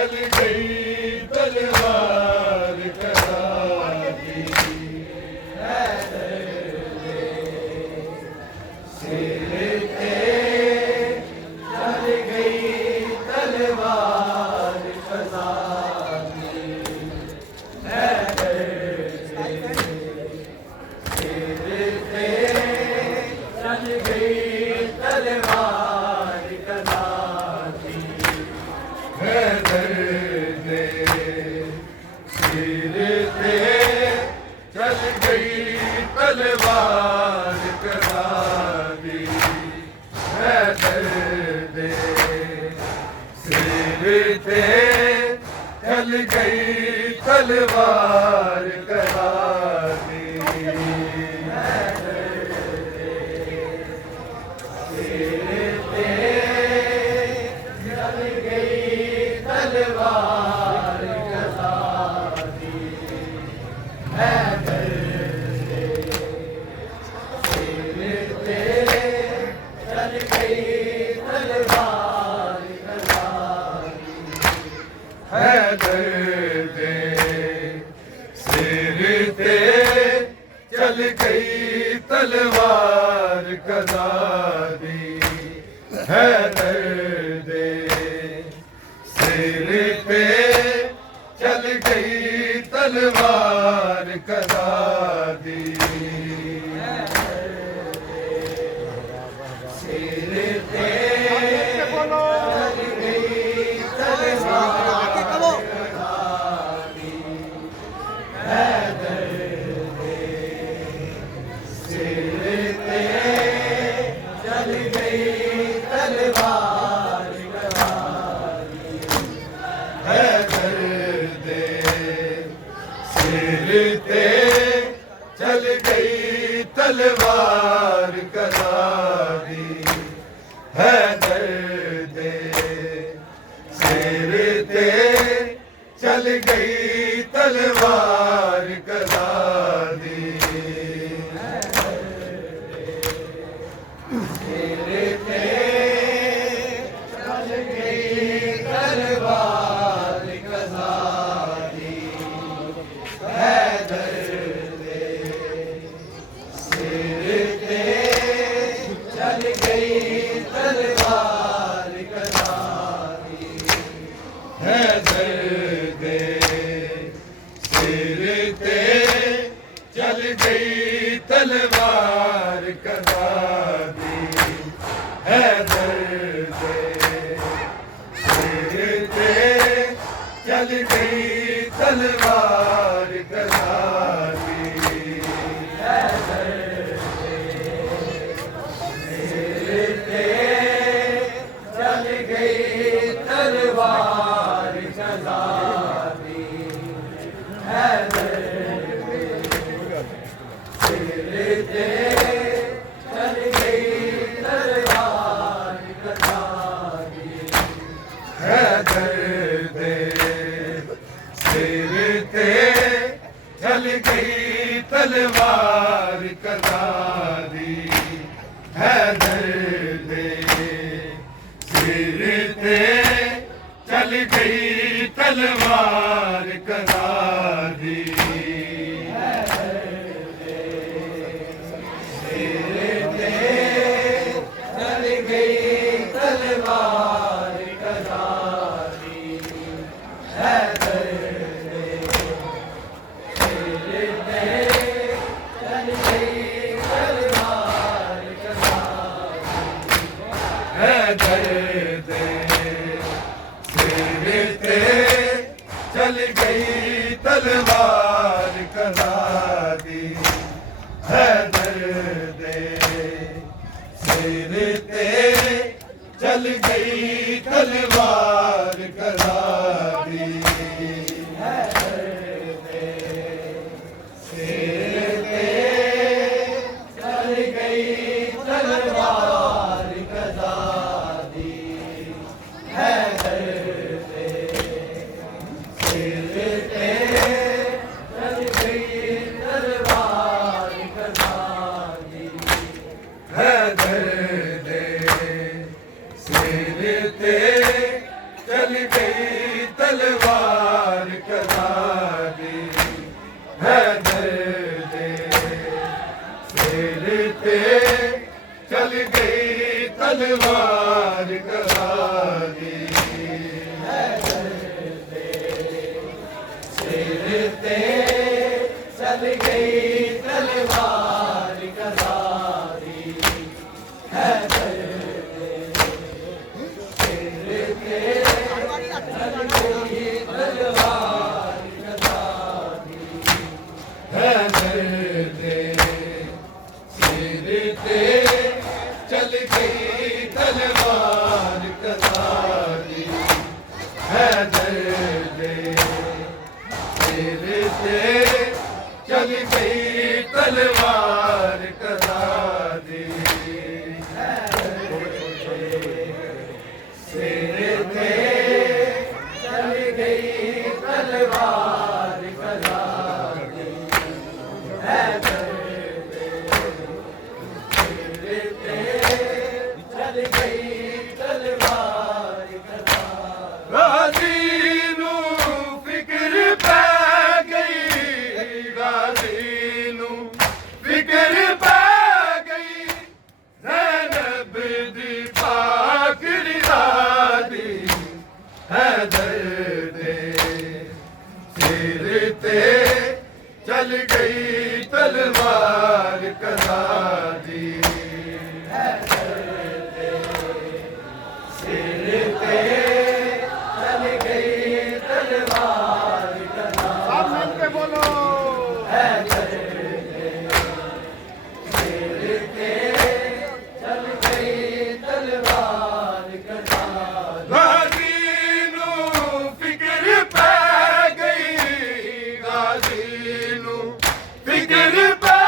चल गई तलवार करा दी। सिर पे चल गई तलवार करा दी। सिर पे चल गई तलवार करा दी। है दर्द सिर पे चल गई तलवार करा दी। है दर्द सिर पे चल गई तलवार करा दी। सिर पे चल गई तलवार करा दी। है दर्द सिर पे चल गई तलवार करा दी। है दर्द सिर पे चल गई तलवार करा दी। है दर्द सिर पे चल गई तलवार करा दी। सिर पे चल गई तलवार करा दी। है दर्द सिर पे चल गई तलवार करा दी। है दर्द सिर पे चल गई तलवार करा दी। है दर्द सिर पे चल गई तलवार करा दी। सिर पे चल गई तलवार करा दी। है दर्द सिर पे चल गई तलवार करा दी। है दर्द सिर पे चल गई तलवार करा दी। है दर्द सिर पे चल गई तलवार करा दी। है दर्द सिर पे चल गई तलवार करा दी। है दर्द सिर पे चल गई तलवार करा दी। है दर्द सिर पे चल गई तलवार करा दी। है दर्द सिर पे चल गई तलवार करा दी। सिर पे चल गई तलवार करा दी। है दर्द सिर पे चल गई तलवार करा दी। है दर्द सिर पे चल गई तलवार करा दी। है दर्द सिर पे चल गई तलवार करा दी। है दर्द सिर पे चल गई तलवार करा दी। है दर्द सिर पे सिर ते चल गई तलवार कदारी है दर्द सिर ते चल गई तलवार कदारी है दर्द सिर ते चल गई तलवार कदारी है दर्द सिर ते चल गई तलवार कदारी है सिर ते चल गई तलवार कदारी है दर्द सिर ते चल गई तलवार कदारी गाजी नू फिक्र पै गई गाजी नू फिक्र पै गई ज़ैनब दी पाक रिज़ादी है दर्द सिर ते चल गई तलवार कदारी है दर्द सिर ते चल गई तलवार कदारी आप मिलके बोलो है दर्द सिर ते चल गई तलवार कदारी गाजी नू फिक्र पै गई गाजी नू फिक्र पै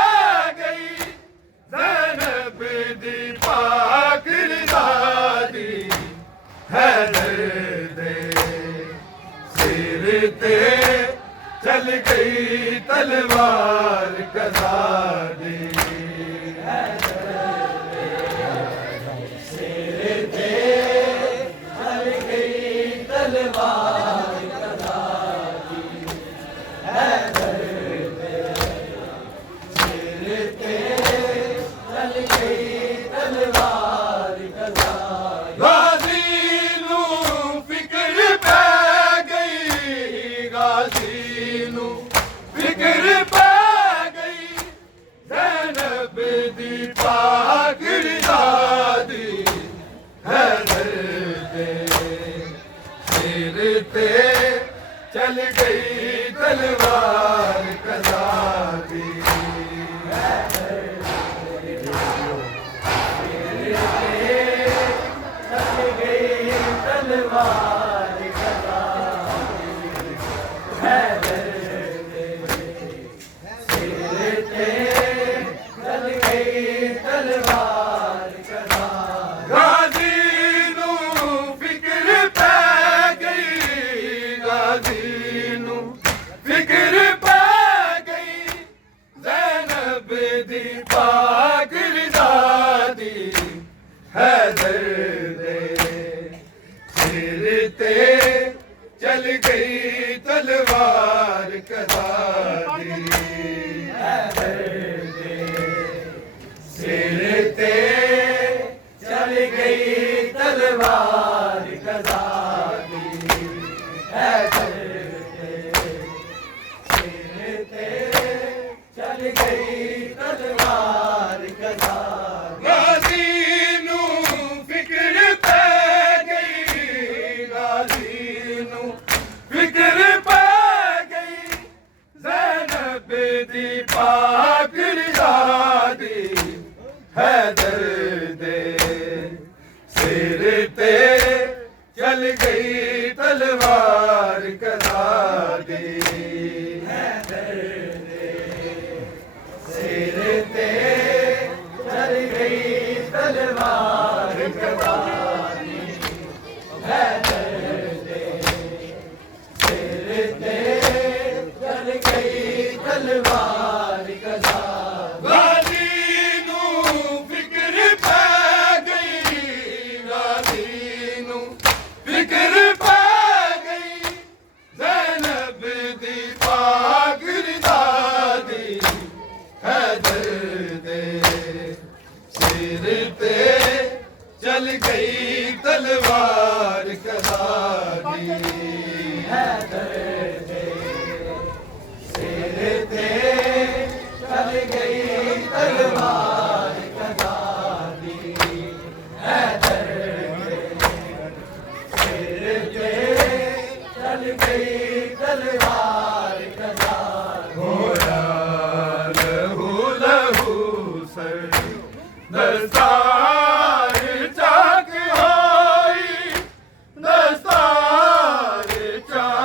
गई ज़ैनब दी पाक रिज़ादी है दर्द सिर ते चल गई तलवार कदारी है दर्द सिर ते चल गई तलवार कदारी है दर्द सिर ते चल गई तलवार कदारी गाजी नू फिक्र पै गई गाजी नू फिक्र पै गई ज़ैनब दी पाक रिज़ादी है दर्द सिर ते चल गई तलवार कदारी है दर्द सिर ते चल गई तलवार कदारी है दर्द सिर ते चल गई तलवार कदारी गाजी नू फिक्र पै गई गाजी नू फिक्र पै गई ज़ैनब दी पाक रिज़ादी है दर्द सिर ते चल गई तलवार कदारी है दर्द सिर ते चल गई तलवार कदारी है दर्द सिर ते चल गई तलवार कदारी गाजी नू फिक्र पै गई गाजी नू फिक्र पै गई ज़ैनब दी पाक रिज़ादी है दर्द सिर ते चल गई तलवार कदारी है दर्द सिर ते चल गई तलवार कदारी है दर्द सिर ते चल गई तलवार कदारी गाजी नू फिक्र पै गई गाजी नू फिक्र पै गई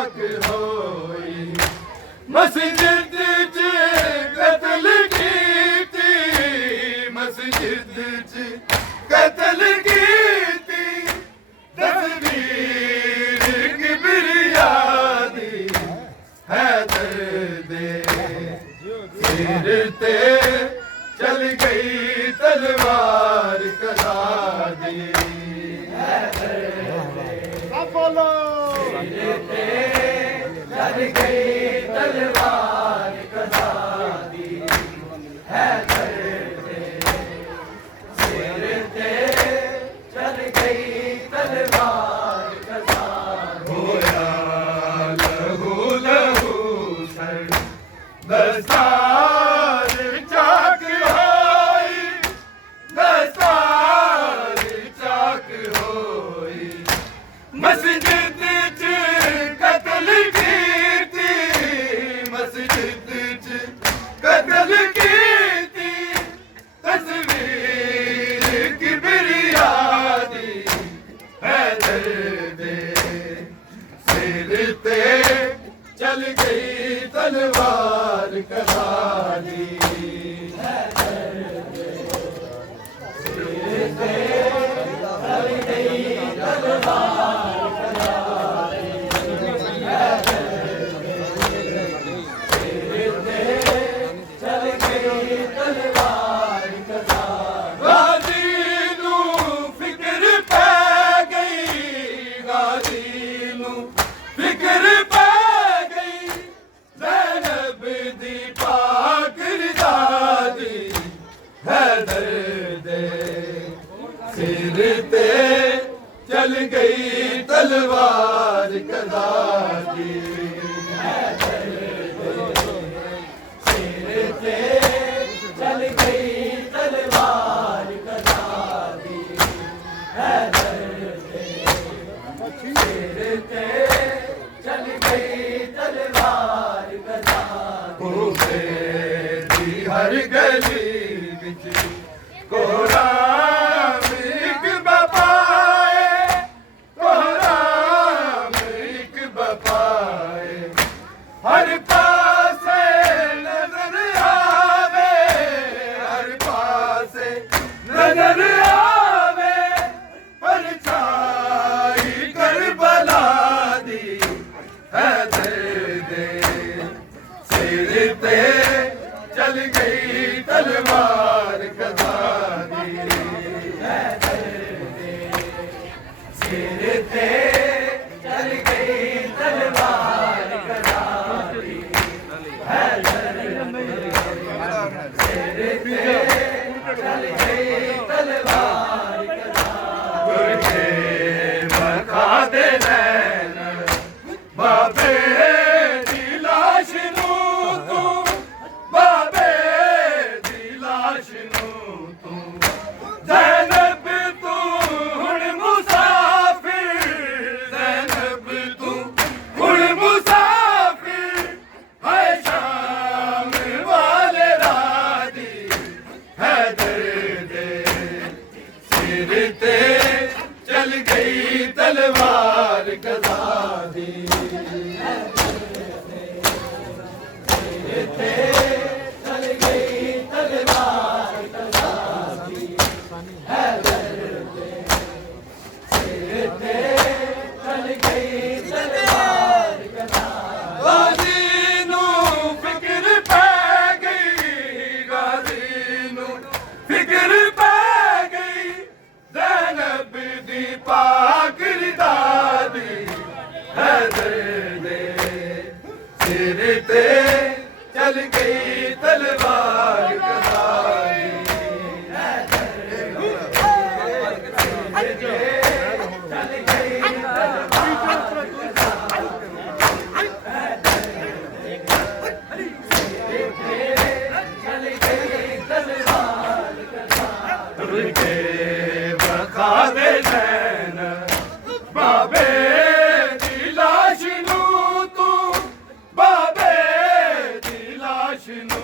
चाक होई मस्जिद च कत्ल कीती मस्जिद च कत्ल कीती तस्वीर किबरिया दी हैदर दे सिर ते चल गई तलवार कदा दी बोलो सिर ते चल गई तलवार कदा दी हैदर दे सिर ते चल गई तलवार कदा होया लहू लहू सर दस्तार चाक होई दस्तार चाक होई मस्जिद च कत्ल कीती मस्जिद च कत्ल कीती तस्वीर किबरिया दी हैदर दे सिर ते चल गई तलवार कदा दी हैदर दे सिर ते चल गई तलवार कदा दी हैदर दे सिर ते चल गई तलवार कदा गाजी नू फिक्र पै गई गाजी नू फिक्र पै गई ज़ैनब दी पाक रिदा दी हैदर दे सिर ते चल गई तलवार कदा दी हैदर दे सिर ते चल गई तलवार कदा दी हैदर दे सिर ते चल गई तलवार कदा दी हर गली बिच कोहराम एक बपाए कोहराम एक बपाए हर पासे नजर आवे हर पासे नजर आवे परछाई करबला दी हैदर दे सिर ते चल गई तलवार कदा दी हैदर दे सिर ते चल गई तलवार कदा दी हैदर दे सिर ते चल गई तलवार कदा गुर के बखा दे नैन बाबे दी लाश नू तू बाबे दी लाश नू तू ज़ैनब तू हुण मुसाफिर ज़ैनब तू हुण मुसाफिर है शाम वाले रादी हैदर दे सिर ते चल गई तलवार कदा दी सिर ते चल गई तलवार कदा दी हैदर दे सिर ते चल गई तलवार कदा गाजी नू फिक्र पै गई गाजी नू फिक्र पै गई ज़ैनब दी पाक रिदा दी हैदर दे सिर ते चल गई तलवार कदा दी हैदर दे सिर ते चल गई तलवार कदा दी सिर ते चल गई तलवार कदा के बखा दे नैन बाबे दी लाश नू तू बाबे दी लाश नू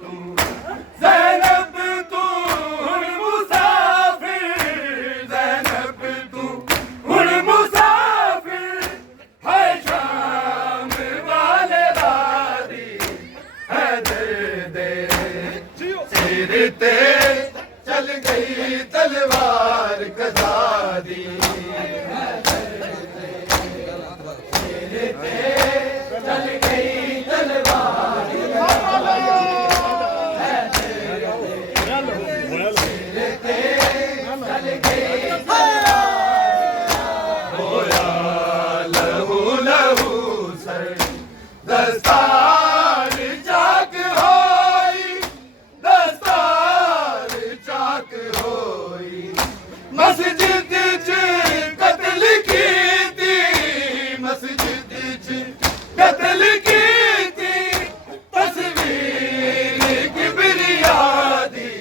तू दस्तार चाक होई, दस्तार चाक होई, मस्जिद च कत्ल कीती, मस्जिद च कत्ल कीती, तस्वीर किबरिया दी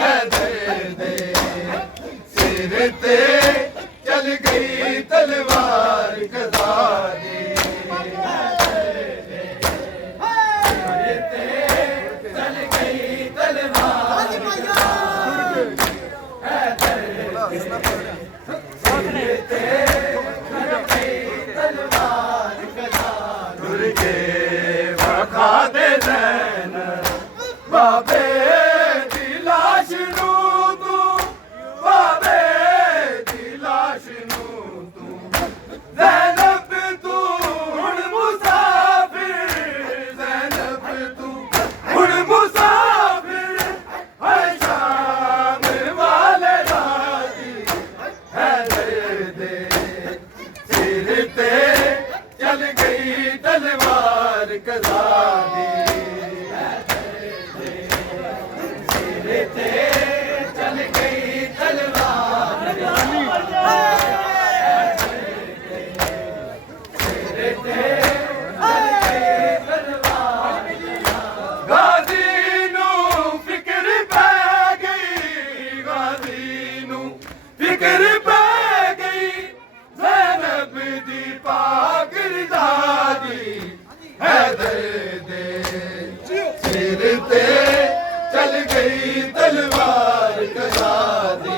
हैदर दे सिर ते चल गई तलवार कज़ा दी। खादे नैन बाबे दी लाश नू तू, बाबे दी लाश नू तू, ज़ैनब तू हुण मुसाफिर, ज़ैनब तू हुण मुसाफिर, है शाम वाले राती हैदर दे सिर ते चल गई तलवार कज़ा दी। सिर ते चल गई तलवार सिर ते गाज़ी नू फिक्र पै गई, गाज़ी नू फिक्र पै गई, ज़ैनब दी पाक रिज़ा दी हैदर दे सिर ते चल गई तलवार कज़ा दी।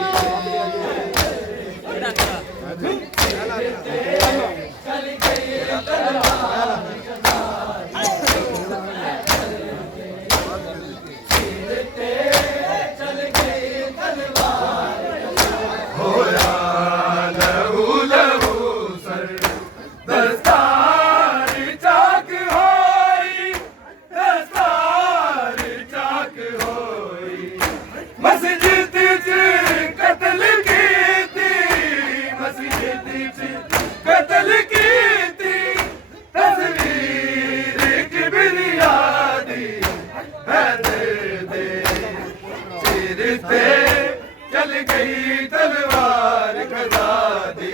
चल गई तलवार होया लहू लहू सर, दस्तार चाक होई, दस्तार चाक होई, मस्जिद च कत्ल कीती, मस्जिद च कत्ल कीती, तस्वीर किबरिया दी हैदर दे सिर ते चल गई तलवार कज़ा दी।